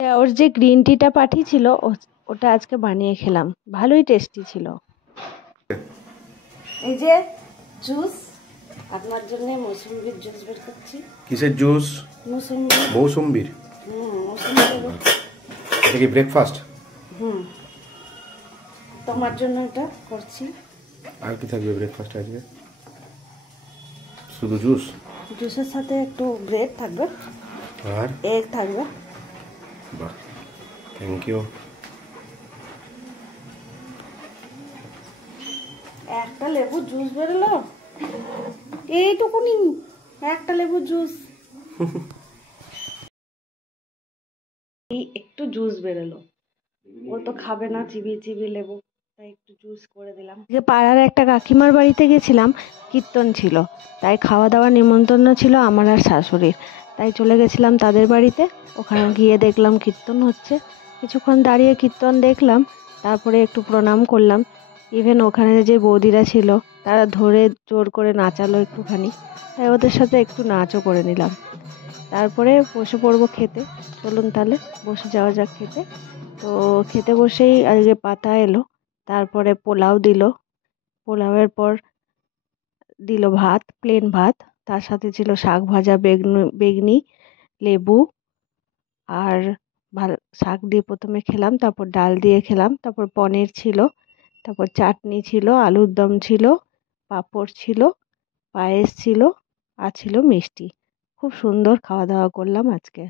ওর যে গ্রিন টিটা পাঠিয়েছিল ওটা আজকে বানিয়ে খেলাম, ভালোই টেস্টি ছিল। এই যে জুস, আপনার জন্য মৌসুম্বির জুস বের করছি। কিসের জুস? মৌসুম্বির। মৌসুম্বির। এটা কি ব্রেকফাস্ট? তোমার জন্য এটা করছি। আর কি থাকবে ব্রেকফাস্ট আজকে? শুধু জুস? জুসের সাথে একটু ব্রেড থাকবে আর এগ থাকবে। বাহ, থ্যাংক ইউ। একটা লেবুর জুস বেরোলো, এইটুকুনি একটা লেবুর জুস। এই একটু জুস বেরোলো, ও তো খাবে না চিবিয়ে চিবিয়ে লেবু, তাই একটু জুস করে দিলাম। যে পাড়ার একটা কাকিমার বাড়িতে গেছিলাম, কীর্তন ছিল, তাই খাওয়া দাওয়ার নিমন্ত্রণ ছিল আমার আর শাশুড়ির, তাই চলে গেছিলাম তাদের বাড়িতে। ওখানে গিয়ে দেখলাম কীর্তন হচ্ছে, কিছুক্ষণ দাঁড়িয়ে কীর্তন দেখলাম, তারপরে একটু প্রণাম করলাম। ইভেন ওখানে যে বৌদিরা ছিল তারা ধরে জোর করে নাচালো একটুখানি, তাই ওদের সাথে একটু নাচও করে নিলাম। তারপরে বসে পড়বো খেতে। চলুন তাহলে বসে যাওয়া যাক খেতে। তো খেতে বসেই আজকে পাতা এলো, তারপরে পোলাও দিল, পোলাওয়ের পর দিল ভাত, প্লেন ভাত, তার সাথে ছিল শাক ভাজা, বেগনি, লেবু, আর শাক দিয়ে প্রথমে খেলাম, তারপর ডাল দিয়ে খেলাম, তারপর পনির ছিল, তারপর চাটনি ছিল, আলুর দম ছিল, পাঁপড় ছিল, পায়েস ছিল, আর ছিল মিষ্টি। খুব সুন্দর খাওয়া দাওয়া করলাম আজকে।